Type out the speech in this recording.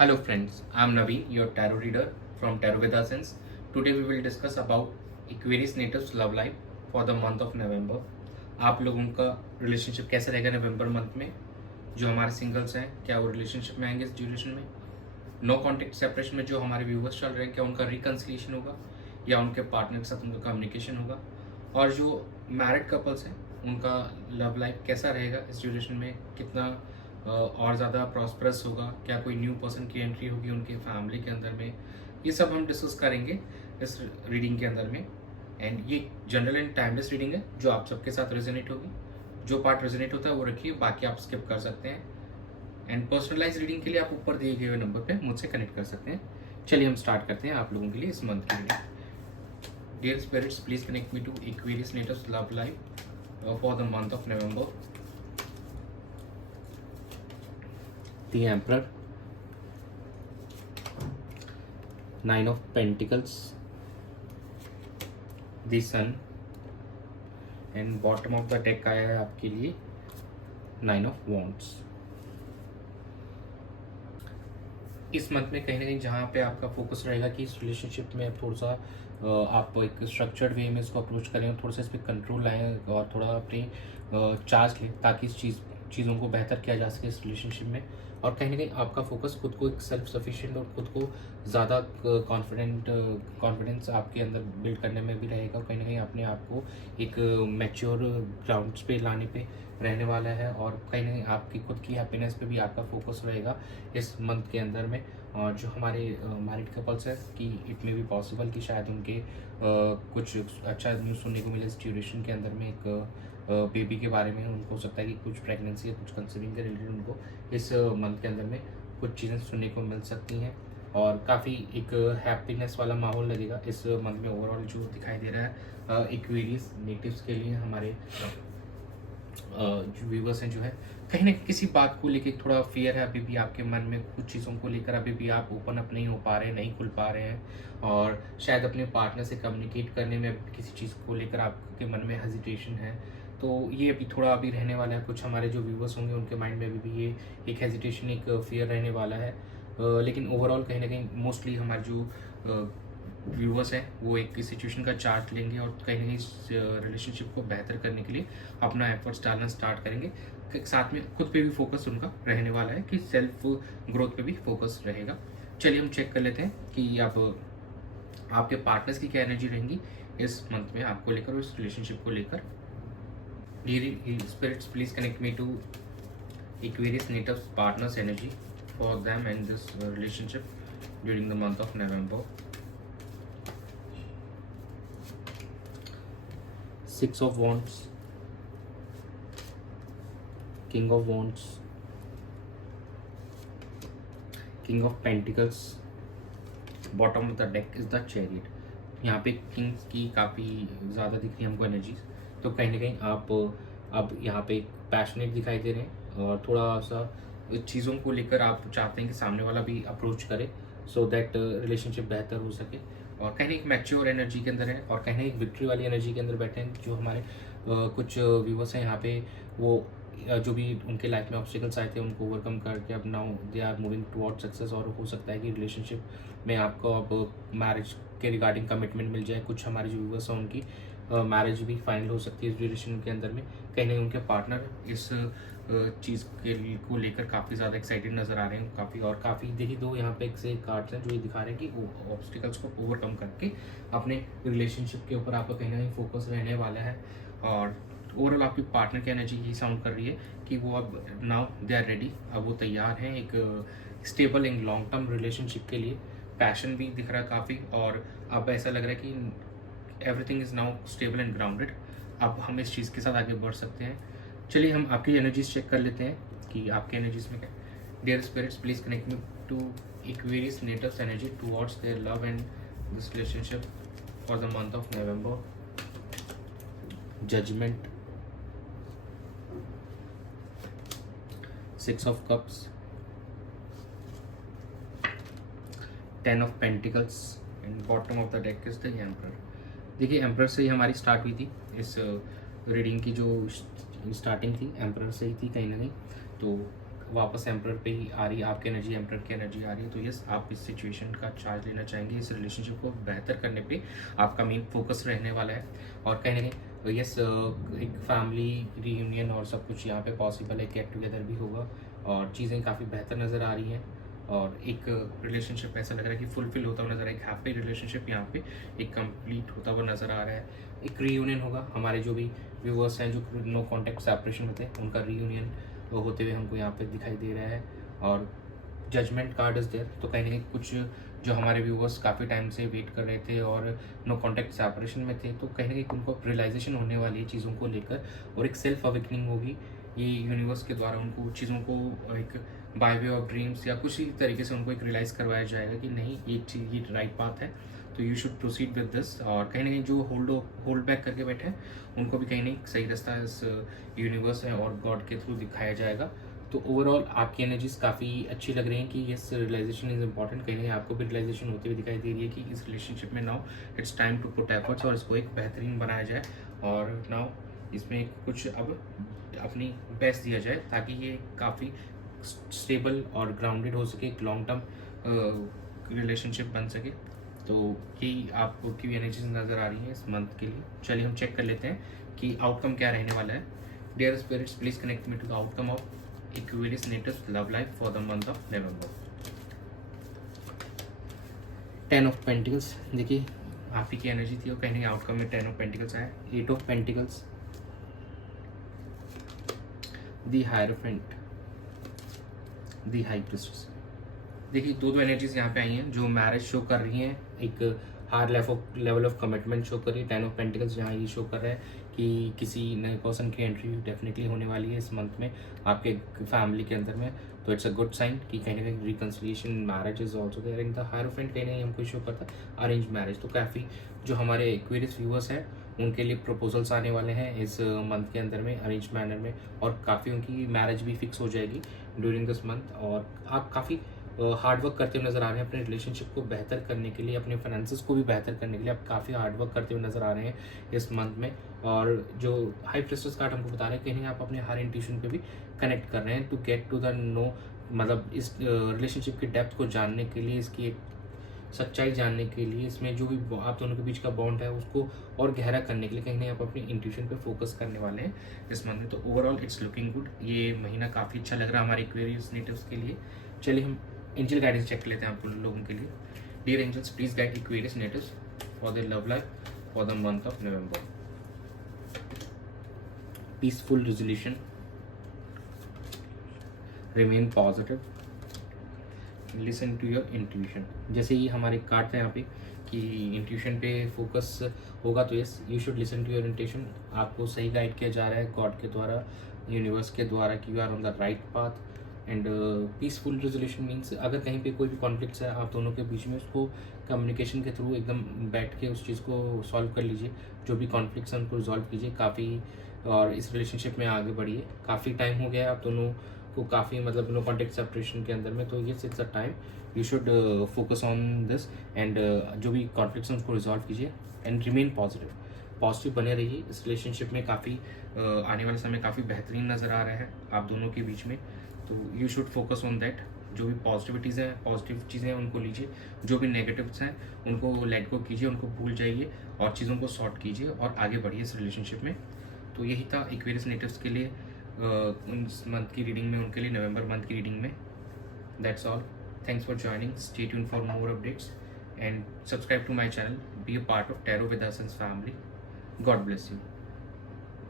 Hello friends, I am Naveen, your tarot reader from Tarot Veda Sense. Today we will discuss about Aquarius natives love life for the month of November. आप लोगों का relationship कैसे रहेगा नवंबर month में? जो हमारे singles हैं क्या वो रिलेशनशिप में आएंगे इस ड्यूरेशन में? नो कॉन्टेक्ट सेपरेशन में जो हमारे व्यूवर्स चल रहे हैं क्या उनका रिकन्सिलिएशन होगा या उनके पार्टनर के साथ उनका कम्युनिकेशन होगा? और जो मैरिड कपल्स हैं उनका लव लाइफ कैसा रहेगा इस ड्यूरेशन में? कितना और ज़्यादा प्रॉस्परस होगा? क्या कोई न्यू पर्सन की एंट्री होगी उनके फैमिली के अंदर में? ये सब हम डिस्कस करेंगे इस रीडिंग के अंदर में। एंड ये जनरल एंड टाइमलेस रीडिंग है जो आप सबके साथ रेजोनेट होगी। जो पार्ट रेजोनेट होता है वो रखिए, बाकी आप स्किप कर सकते हैं। एंड पर्सनलाइज रीडिंग के लिए आप ऊपर दिए गए नंबर पे मुझसे कनेक्ट कर सकते हैं। चलिए हम स्टार्ट करते हैं आप लोगों के लिए इस मंथ की reading. Dear spirits, please connect me to Aquarius natives love life for the month of November. The Emperor, Nine of Pentacles, the Sun, and bottom of the deck आया है आपके लिए Nine of Wands। इस month में कहीं ना कहीं जहाँ पे आपका फोकस रहेगा कि इस रिलेशनशिप में थोड़ा सा आप एक स्ट्रक्चर्ड वे में इसको अप्रोच करें, थोड़ा सा इस पर कंट्रोल लाएँ और थोड़ा अपनी चार्ज लें ताकि इस चीज़ों को बेहतर किया जा सके इस रिलेशनशिप में। और कहीं ना कहीं आपका फोकस खुद को एक सेल्फ सफिशिएंट और खुद को ज़्यादा कॉन्फिडेंस आपके अंदर बिल्ड करने में भी रहेगा। और कहीं ना कहीं अपने आप को एक मैच्योर ग्राउंड्स पे लाने पे रहने वाला है। और कहीं ना कहीं आपकी खुद की हैप्पीनेस पे भी आपका फोकस रहेगा इस मंथ के अंदर में। और जो हमारे मैरिड कपल्स हैं कि इट में भी पॉसिबल कि शायद उनके कुछ अच्छा न्यूज़ सुनने को मिले इस ड्यूरेशन के अंदर में। एक बेबी के बारे में उनको हो सकता है कि कुछ प्रेगनेंसी या कुछ कंसीविंग के रिलेटेड उनको इस मंथ के अंदर में कुछ चीज़ें सुनने को मिल सकती हैं। और काफ़ी एक हैप्पीनेस वाला माहौल लगेगा इस मंथ में ओवरऑल जो दिखाई दे रहा है एक्वेरियस नेटिव्स के लिए। हमारे जो व्यूवर्स हैं जो है कहीं ना किसी बात को लेके थोड़ा फियर है अभी भी आपके मन में, कुछ चीज़ों को लेकर अभी भी आप ओपन अप नहीं हो पा रहे हैं, नहीं खुल पा रहे हैं। और शायद अपने पार्टनर से कम्युनिकेट करने में किसी चीज़ को लेकर आपके मन में हेजिटेशन है। तो ये अभी थोड़ा अभी रहने वाला है। कुछ हमारे जो व्यूवर्स होंगे उनके माइंड में अभी भी ये एक हेजिटेशन, एक फियर रहने वाला है। लेकिन ओवरऑल कहीं ना कहीं मोस्टली हमारे जो व्यूवर्स हैं वो एक सिचुएशन का चार्ट लेंगे और कहीं ना कहीं इस रिलेशनशिप को बेहतर करने के लिए अपना एफर्ट्स डालना स्टार्ट करेंगे। साथ में खुद पे भी फोकस उनका रहने वाला है कि सेल्फ ग्रोथ पे भी फोकस रहेगा। चलिए हम चेक कर लेते हैं कि आप आपके पार्टनर्स की क्या एनर्जी रहेंगी इस मंथ में आपको लेकर और इस रिलेशनशिप को लेकर। Dear spirits, please connect me to Aquarius natives partners energy for them and this relationship during the month of November. Six of Wands, King of Wands, King of Pentacles, bottom of the deck is the Chariot। यहाँ पे king की काफ़ी ज़्यादा दिख रही है हमको energies. तो कहीं ना कहीं आप अब यहाँ पे पैशनेट दिखाई दे रहे हैं और थोड़ा सा चीज़ों को लेकर आप चाहते हैं कि सामने वाला भी अप्रोच करे सो दैट रिलेशनशिप बेहतर हो सके। और कहीं एक मैच्योर एनर्जी के अंदर है और कहीं एक विक्ट्री वाली एनर्जी के अंदर बैठे हैं। जो हमारे कुछ व्यूवर्स हैं यहाँ पे वो जो भी उनके लाइफ में ऑब्स्टिकल्स आए थे उनको ओवरकम करके अब now they are moving toward success. और हो सकता है कि रिलेशनशिप में आपको अब मैरिज के रिगार्डिंग कमिटमेंट मिल जाए। कुछ हमारे जो व्यूवर्स हैं उनकी मैरिज भी फाइनल हो सकती है इस ड्यूरेशन के अंदर में। कहीं ना उनके पार्टनर इस चीज़ के को लेकर काफ़ी ज़्यादा एक्साइटेड नज़र आ रहे हैं काफ़ी। और काफ़ी देखिए दो यहाँ पे एक से एक कार्ड्स हैं जो ये दिखा रहे हैं कि वो ऑब्स्टिकल्स को ओवरकम करके अपने रिलेशनशिप के ऊपर आपका कहीं ना कहीं फोकस रहने वाला है। और ओवरऑल आपकी पार्टनर की एनर्जी ये साउंड कर रही है कि वो अब नाउ दे आर रेडी, अब वो तैयार हैं एक stable and long term relationship के लिए। पैशन भी दिख रहा है काफ़ी और अब ऐसा लग रहा है कि everything is now stable and grounded. अब हम इस चीज़ के साथ आगे बढ़ सकते हैं। चलिए हम आपकी एनर्जीज चेक कर लेते हैं कि आपके एनर्जीज में क्या। Dear spirits, please connect me to Aquarius natives energy towards their love and this relationship for the month of November. Judgement, six of cups, 10 of pentacles and bottom of the deck is the emperor. देखिए emperor से ही हमारी start हुई थी इस reading की, जो starting थी एम्परर से ही थी कहीं ना कहीं। तो वापस एम्पर पे ही आ रही है, आपकी एनर्जी एम्पर की एनर्जी आ रही है। तो यस, आप इस सिचुएशन का चार्ज लेना चाहेंगे, इस रिलेशनशिप को बेहतर करने पे आपका मेन फोकस रहने वाला है। और कहीं ना कहीं यस, एक फैमिली रीयूनियन और सब कुछ यहाँ पे पॉसिबल है, गेट टुगेदर भी होगा और चीज़ें काफ़ी बेहतर नज़र आ रही हैं। और एक रिलेशनशिप ऐसा लग रहा है कि फुलफिल होता हुआ नज़र आ रहा है, एक हैप्पी रिलेशनशिप यहाँ पे एक कंप्लीट होता हुआ नज़र आ रहा है। एक रीयूनियन होगा, हमारे जो भी व्यूवर्स हैं जो नो कॉन्टैक्ट सेपरेशन में थे उनका रीयूनियन होते हुए हमको यहाँ पे दिखाई दे रहा है। और जजमेंट कार्ड इज़ देयर, तो कहीं ना कहीं कुछ जो हमारे व्यूवर्स काफ़ी टाइम से वेट कर रहे थे और नो कॉन्टैक्ट सेपरेशन में थे, तो कहीं ना कहीं उनको रियलाइजेशन होने वाली है चीज़ों को लेकर और एक सेल्फ अवेकनिंग होगी ये यूनिवर्स के द्वारा। उनको चीज़ों को एक बाय वे ऑफ ड्रीम्स या कुछ ही तरीके से उनको एक रियलाइज़ करवाया जाएगा कि नहीं, ये चीज़ ये राइट पाथ है, तो you should proceed with this. और कहीं ना कहीं जो होल्ड बैक करके बैठे हैं उनको भी कहीं नहीं सही रास्ता इस यूनिवर्स है और गॉड के थ्रू दिखाया जाएगा। तो ओवरऑल आपकी एनर्जीज काफ़ी अच्छी लग रही हैं कि यस, रियलाइजेशन इज़ इंपॉर्टेंट। कहीं ना कहीं आपको भी रियलाइजेशन होती हुई दिखाई दे रही है कि इस रिलेशनशिप में now it's time to put efforts और इसको एक बेहतरीन बनाया जाए और नाउ इसमें कुछ अब अपनी बेस्ट दिया जाए ताकि ये काफ़ी स्टेबल और ग्राउंडेड हो सके, एक लॉन्ग टर्म रिलेशनशिप बन सके। तो यही आपकी एनर्जीज नज़र आ रही है इस मंथ के लिए। चलिए हम चेक कर लेते हैं कि आउटकम क्या रहने वाला है। Dear spirits, please connect me to the outcome of Aquarius native love life for the month of November. 10 of Pentacles, देखिए आप ही की एनर्जी थी और कहीं आउटकम में 10 of Pentacles आया। 8 of Pentacles, The Hierophant, The High Priestess। देखिए दो एनर्जीज यहाँ पे आई हैं जो मैरिज शो कर रही हैं, एक higher level of commitment show कर रही है। 10 ऑफ पेंटिकल्स यहाँ ये शो कर रहा है कि किसी नए पर्सन की एंट्री डेफिनेटली होने वाली है इस मंथ में आपके फैमिली के अंदर में। तो इट्स अ गुड साइन कि कहीं ना कहीं reconciliation marriage is also there in the hierophant. कहीं ना कहीं हमको शो करता है अरेंज मैरिज। तो काफ़ी जो हमारे एक्वेरियस व्यूअर्स हैं उनके लिए प्रपोजल्स आने वाले हैं इस मंथ के अंदर में अरेंज मैनर में और काफ़ी उनकी मैरिज भी फिक्स हो जाएगी ड्यूरिंग दिस मंथ। और आप काफ़ी हार्ड वर्क करते हुए नजर आ रहे हैं अपने रिलेशनशिप को बेहतर करने के लिए, अपने फाइनेंसेस को भी बेहतर करने के लिए आप काफ़ी हार्ड वर्क करते हुए नजर आ रहे हैं इस मंथ में। और जो हाई प्रेस्टिज कार्ड हमको बता रहे हैं कहीं आप अपने हर इंट्यूशन पे भी कनेक्ट कर रहे हैं to get to the know, मतलब इस रिलेशनशिप की डेप्थ को जानने के लिए, इसकी एक सच्चाई जानने के लिए, इसमें जो भी आप दोनों के बीच का बॉन्ड है उसको और गहरा करने के लिए कहीं आप अपनी इंट्यूशन पे फोकस करने वाले हैं इस मंथ में। तो ओवरऑल इट्स लुकिंग गुड, ये महीना काफ़ी अच्छा लग रहा है हमारे एक्वेरियस नेटिव्स के लिए। चलिए हम एंजल गाइडेंस चेक कर लेते हैं आप लोगों के लिए। Dear angels, please guide Aquarius natives for their love life for the month of November. Peaceful resolution, remain positive, listen to your intuition. जैसे ही हमारे कार्ड था यहाँ पे कि इंट्यूशन पे फोकस होगा, तो yes, you should listen to your intuition. आपको सही गाइड किया जा रहा है गॉड के द्वारा, यूनिवर्स के द्वारा कि you are on the right path. And peaceful resolution means अगर कहीं पे कोई भी कॉन्फ्लिक्ट्स है आप दोनों के बीच में, उसको कम्युनिकेशन के थ्रू एकदम बैठ के उस चीज़ को सॉल्व कर लीजिए। जो भी कॉन्फ्लिक्ट्स हैं उनको रिजॉल्व कीजिए काफ़ी, और इस रिलेशनशिप में आगे बढ़िए। काफ़ी टाइम हो गया है आप दोनों को, काफ़ी मतलब नो कॉन्टेक्ट सेपरेशन के अंदर में। तो ये it's a time you should focus on this and जो भी कॉन्फ्लिक्ट्स हैं उसको रिजॉल्व कीजिए एंड रिमेन पॉजिटिव बने रहिए। इस रिलेशनशिप में काफ़ी आने वाले समय काफ़ी बेहतरीन नज़र आ रहा है आप दोनों के बीच में। तो you should focus on that. जो भी पॉजिटिविटीज़ हैं, पॉजिटिव चीज़ें हैं उनको लीजिए, जो भी नेगेटिव्स हैं उनको लेट गो कीजिए, उनको भूल जाइए और चीज़ों को सॉर्ट कीजिए और आगे बढ़िए इस रिलेशनशिप में। तो यही था एक्वेरियस नेटिव्स के लिए उस मंथ की रीडिंग में, उनके लिए नवंबर मंथ की रीडिंग में। That's all, thanks for joining, stay tune for more updates and subscribe to my channel, be a part of tarot with us family. God bless you.